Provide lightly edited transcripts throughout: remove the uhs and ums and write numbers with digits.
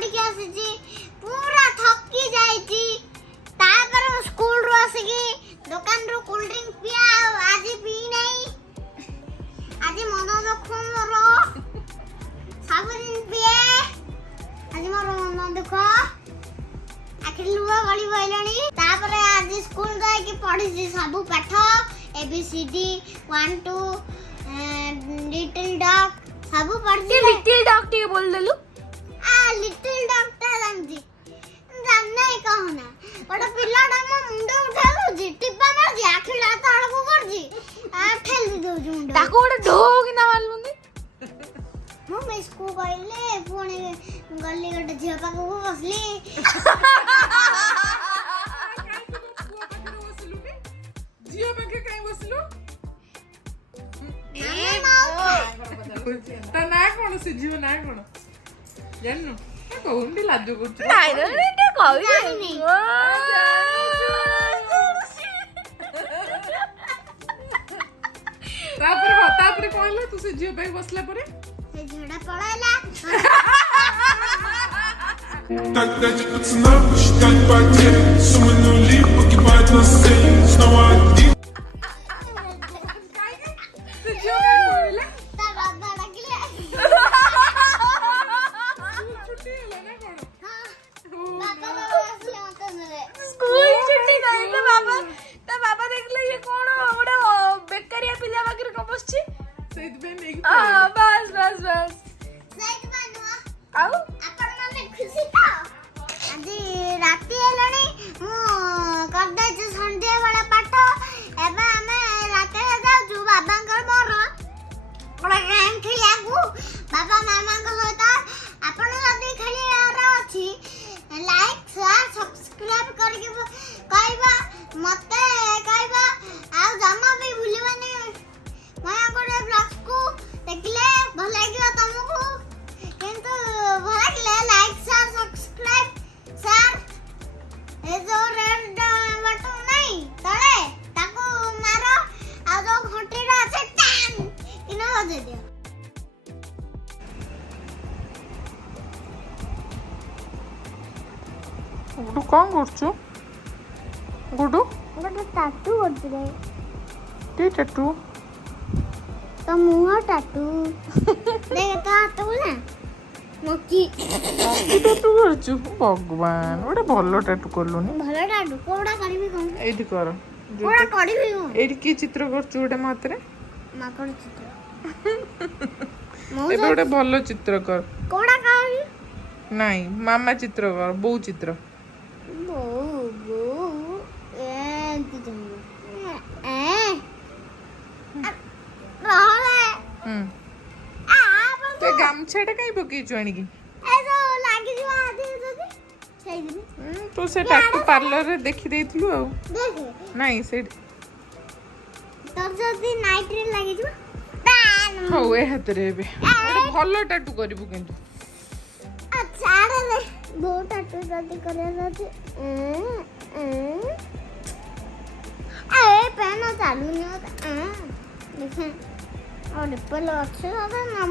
पढ़ी के आसी पूरा थकी जाइची तापर स्कूल रो आसी दुकान रो कोल्ड ड्रिंक पिया आज पी नहीं आज मन दुख मोर सब दिन पिए आज मोर मन दुख आखिर लुआ गली बइलानी तापर आज स्कूल जाय की पढ़ी सब पाठ ABCD 1 2 लिटिल डॉग सब पढ़ी लिटिल डॉग टी बोल देलु लिटिल डॉग ता जानजी जानना ही कहना बड़ा पिल्लाडा म मुंडे उठा दउजी टिप्पा मारजी आखिला तळको करजी आ ठेली दउजी मुंडे ताको ओडे ढोगी ना मालूंगी मो मैं इसको कहले पुणी गल्ली गटे झियो पाको बसली झियो पाके काई बसलु ता ना कोन से झियो ना कोन जाननु कोहुंडी लाजो करछ नाइ रे टे कहि जानी तापर कहलो तू से झियो पाके बसला परे से झड़ा पळाला Так дайте пацанам посчитать потери. Суммы нули погибают на сцене. Снова один. से झियो काय बोलला ता बाबा डाकले छुट्टी होला ना कोन बाबा बसले मत नरे स्कूल छुट्टी गइले बाबा देखले ये कोन ओडा बेकारिया पिला बाकी को बसछि सहित बे नेगी बस सही मानवा आउ आपण माने खुशी तो आज राती हेलणी मु कर दे संध्या वाला पाठ एबा हमें राते जाऊ बाबांकर मोर बड़ा गेम खेलियाकू बाबा मामांक सहित आपण जदी खेलियार अछि लाइक शेयर सब्सक्राइब करके कहबा मते कहबा आ जमा भी भूलिबानी माया कोडे ब्लॉग्स को देखले भल लागियो तुमको किंतु भल लागले लाइक शेयर सब्सक्राइब शेयर ए जो रेड बटन नहीं तळे ताको मारो आ जो घंटीरा আছে टान इना बजे दियो गुडू कोन करछु गुडू गोटे टाटू करछले टी टटू तो मुंह टाटू देख तो हाथ बोला मक्की टटू करछु भगवान ओडे भलो टटू करलुनी भलो टाटू कोडा करबी कोन एठी कर कोडा करबी कोन एठी की चित्र करछु ओडे मातरे माकड़ चित्र एबे ओडे भलो चित्र कर कोडा करबी नहीं मामा चित्र कर बो चित्र बो बो ए चित्र ए रहले आ ते गामछाटा काई पकेइछु आनी की ए जो लागी जीवा आदि जदी सही दिन तो से टैटू पार्लर रे देखि देथिलु आ देख नहीं से तब जदी नाइट रे लागी जीवा तान हो ए हाथ रे बे ओडे भलो टैटू करिबु किंतु अच्छा रे बहुत टाटू जल्दी करे जाती ए पेन चालू नहीं होता देखें और डिप्पल अच्छे होता नाम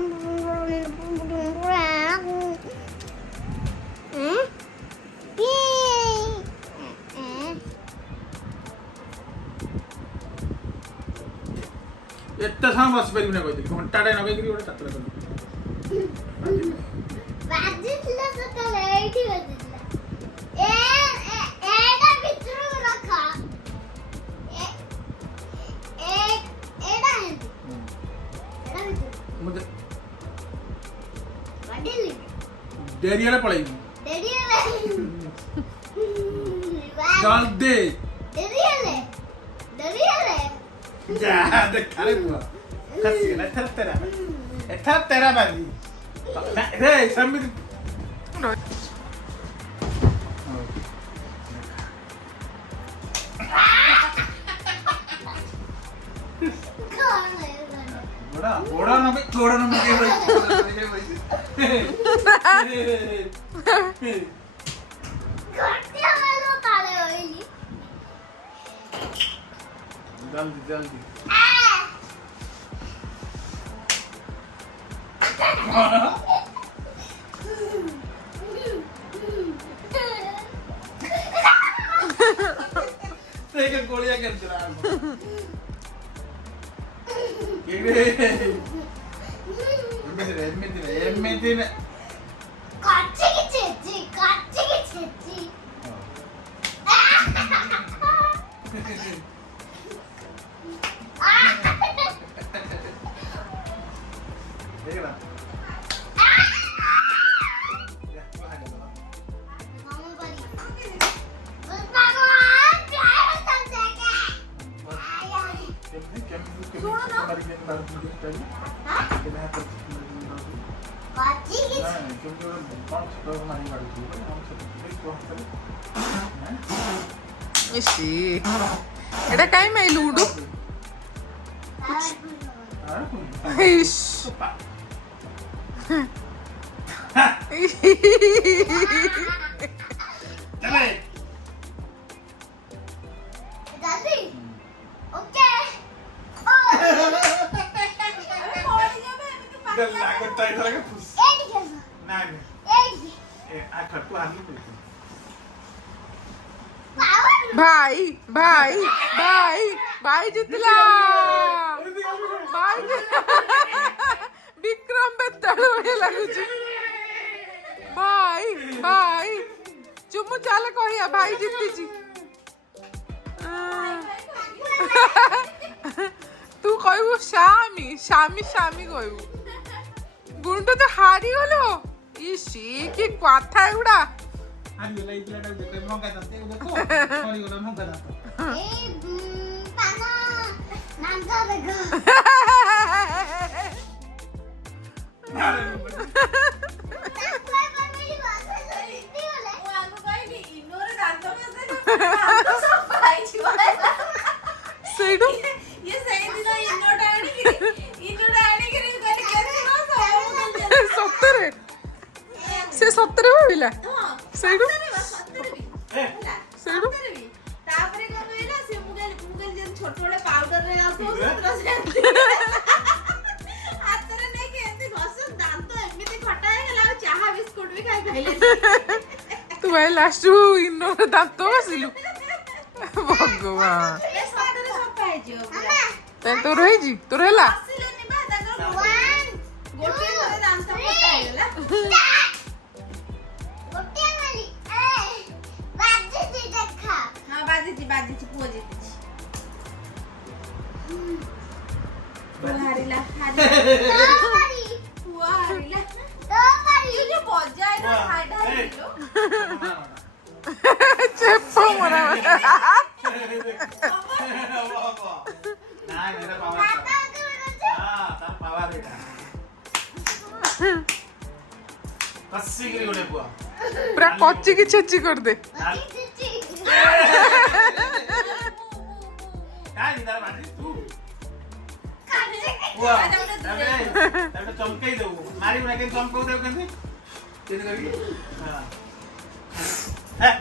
एत्ता साम बस परिबे ना कहते घंटाटे नगे करी ओडे कातला कर बाजितला सकाळे एठी बाजितला एडा भितरू रखा एडा है एडा भितरू मुझे बडली डेरियाला पळाई डेरियाले जल्दी डेरियाले जा देख खाले बुआ कसी ना तेरा बाजी रे समित बड़ा ना भाई छोड़ा ना मुझे भाई घटिया वाला ताले होइली जल्दी जल्दी देखो गोलियां खेलते रहा एमती काचिकी चेची देख रहा मामू बड़ी भगवान प्यार समझेंगे काचिकी ইসি এটা কাই মাইলু উডু ইস दादी ओके ভাই ভাই ভাই ভাই জিতলা ভাই বিক্রম বেতাল ভଳିଆ ଲାଗୁଛି ଭାଇ ଭାଇ ଚୁମୁ ଚାଲ କହିଆ ଭାଇ ଜିତିଛି ତୁ କହିବୁ ସ୍ୱାମୀ ସ୍ୱାମୀ ସ୍ୱାମୀ କହିବୁ ଗୁଣ୍ଡୁ ତ ହାରିଗଲୁ ଇସି କି କଥା ଏଗୁଡା पाना नांदा देखो ସେଇଠୁ ସତରେ ସେ ସତରେ ଭାବିଲା ସେଇଠୁ ସେଇଠୁ ତାପରେ କଣ କହିଲା ସେ ମୁଗଲ ଯେନ୍ ଛୋଟ ବଡ ପାଉଡର ରେ ଆସୁଥିବ ହାତରେ ନେଇକି ଏମିତି ଘଷ ଦାନ୍ତ ଏମିତି ଖଟା ହେଇଗଲା ଆଉ ଚାହା ବିସ୍କୁଟ ବି ଖାଇ ଖାଇଲେ ତୁ ଭାଇ ଲାଷ୍ଟ ଇନୋର ଦାନ୍ତ ବସିଲୁ ଭଗବାନ ଏ ସତରେ ସଫା ହେଇଯିବ ପୁରା ତାହେଲେ ତୋର ହେଇଛି ତୋର ହେଲା ଆସିଲେନି ବା ତାଙ୍କର ଗୋଟିଏ ଘରେ ଦାନ୍ତ ଖଟା ହେଇଗଲା गोटे वाली ए बाजी दी देखा ହଁ ବାଜିଛି ବାଜିଛି ପୁଅ ଜିତିଛି ପୁଅ ହାରିଲା तो वाली ପୁଅ ହାରିଲା तो वाली ଏ ଯୋଉ ବଜାଇର ହାଇଡା ହେଇଯିବ ଚେପ ମରା ପୁରା କଚିକି ଛେଚି କରିଦେ चमकई दो मारी बना के चमकौ दे केंती केंती करके हां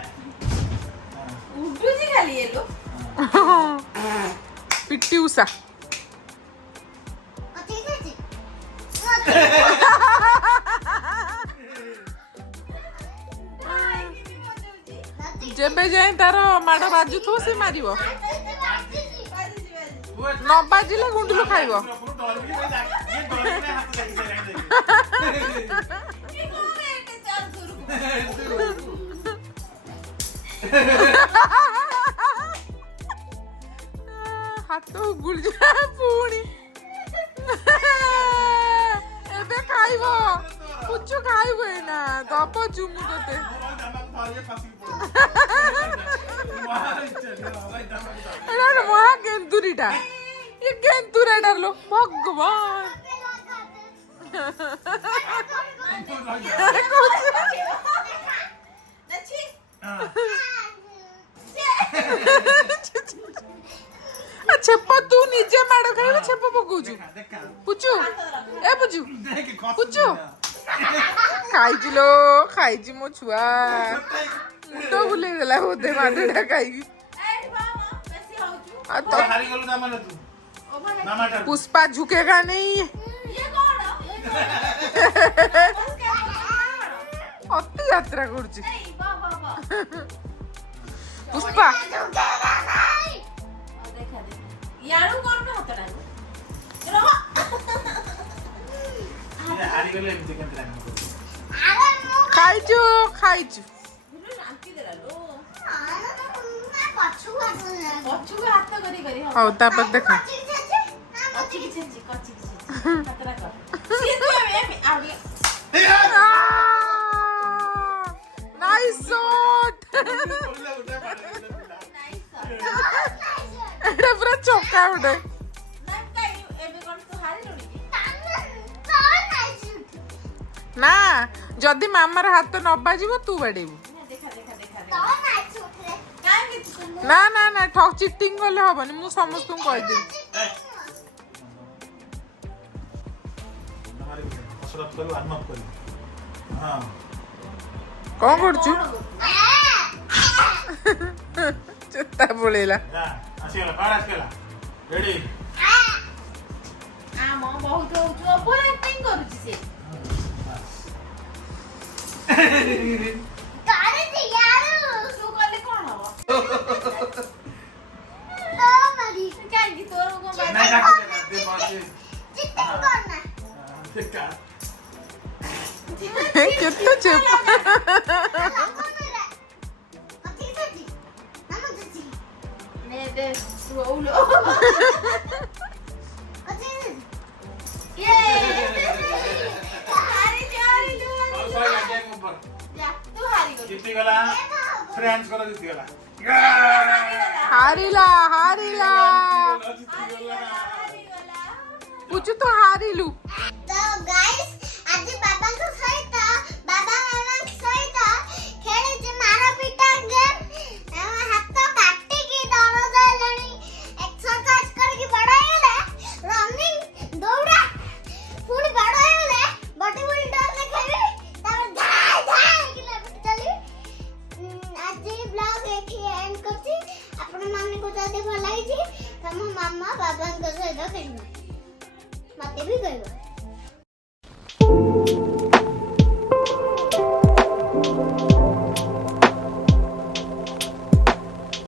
ଉଠୁଛି ଖାଲି ଏ ଲୋ ପିଟି ଉଷା कथि कथि ଯେବେ ଯାଏ ତାର ମାଡ଼ ବାଜୁଥିବ ସେ ମାରିବ ବାଜିଛି ବାଜିଛି ନ ବାଜିଲେ ଗୁଣ୍ଡୁଲୁ ଖାଇବ ଏ କଣ ଏଟେ ଚାଲ ଦୂରକୁ ହାତ ଗୁଳି ପୁଣି ଏବେ ଖାଇବ ପୁଚୁ ଖାଇବ ଏଇନା ଦବ ଚୁମୁ ତତେ ଏଇଟା ମହା ଗେନ୍ଦୁରିଟା ଏ ଗେନ୍ଦୁରାଟା ଲୋ ଭଗବାନ ଦେଖି ଛେପ ତୁ ନିଜେ ମାଡ଼ ଖାଇବୁ ଛେପ ପକଉଛୁ ପୁଚୁ ଏ ପୁଚୁ ପୁଚୁ ଖାଇଛି ଲୋ ଖାଇଛି ମୋ ଛୁଆ ମୁଣ୍ଡ ବୁଲେଇ ଦେଲା ବୋଧେ ମାଡ଼ଟା ଖାଇକି ଏଠି ବାବା ବେଶୀ ହଉଛୁ ଆଉ ତ हारी गलु ना माने तू मामा ठार पुष्पा झुकेगा नहीं ଇଏ କଣ ଅତି ଯାତ୍ରା କରୁଛି ଏଇ ବାବା ବାବା ପୁଷ୍ପା झुकेगा नहीं यारू कौन ना होता है रहो ହାରିଗଲେ ଏମିତି କେମିତି ରାଗ କରୁଛୁ? ଖାଇଛୁ ଖାଇଛୁ बुलू शांति दे लो ପଛକୁ ଆସୁନି पछू के हाथ करी करी ହଉ ତାପରେ ଦେଖ कच्ची की छेची खतरा कर सी तू एम आगे ନାଇସ୍ ସଟ୍ ଏଇଟା ପୁରା ଚକା ଗୋଟେ ना काई एबे कोन तू हारी लोड़ी ନା ଯଦି ମାମାର ହାତ ନ ବାଜିବ ତୁ ବାଡେଇବୁ देखा କାଇଁ कि तू ନା ନା ନା ଠକ୍ ଚିଟିଂ କଲେ ହବନି ମୁଁ ସମସ୍ତଙ୍କୁ କହିଦେବି କସରତ କରିବୁ ଆର୍ମଅପ୍ କରିବୁ ହଁ କଣ କରୁଛୁ ଚେତା ପଳେଇଲା ଯା ଆସିଗଲା ପାର ଆସିଗଲା ରେଡି आ मो बहुत हो ओवर एक्टिंग करू से କାରେ ଯେ ୟାର तू कहले कोन हो ତ ମାରି काई की तोर को ନାଇଁ ଡାକ ଦେ ବସି ଚିଟିଂ କରନା ଦେଖା କେତେ ଚେପା ଲାଗୁନରା ଅତି ସତି ନାମ ଦଛି ने दे तू ओलो ଅତି ये हारी जो और कोई लगे ऊपर जा तू हारी गो जीती गला फ्रेंड्स करो जीती गला ହାରିଲା ହାରିଲା जीती गला ପୁଚୁ ତୁ ହାରିଲୁ ତ ଗାଇସ୍ ଆଜି ବାବାଙ୍କ ସହିତ ବାବା ମାମାଙ୍କ ସହିତ ଖେଳିଛି ମାର ପିଟା ଗେମ୍ ହାତ କାଟିକି ଦରଜ ହେଲାଣି ଏକ୍ସରସାଇଜ କରିକି ବଡ ହେଇଗଲେ ରନିଂ ଦୌଡ଼ା ପୁଣି ବଡ ହେଇଗଲେ ବଡି ବିଲ୍ଡରରେ ଖେଳିବି ତାପରେ ଧାଇ ଧାଇ କିଲୋମିଟର ଚାଲିବି ଆଜି ବ୍ଲଗ ଏଠି ଏଣ୍ଡ କରୁଛି ଆପଣମାନଙ୍କୁ ଯଦି ଭଲ ଲାଗିଛି ତମ ମାମା ବାବାଙ୍କ ସହିତ ଖେଳିବ ମତେ ବି କହିବ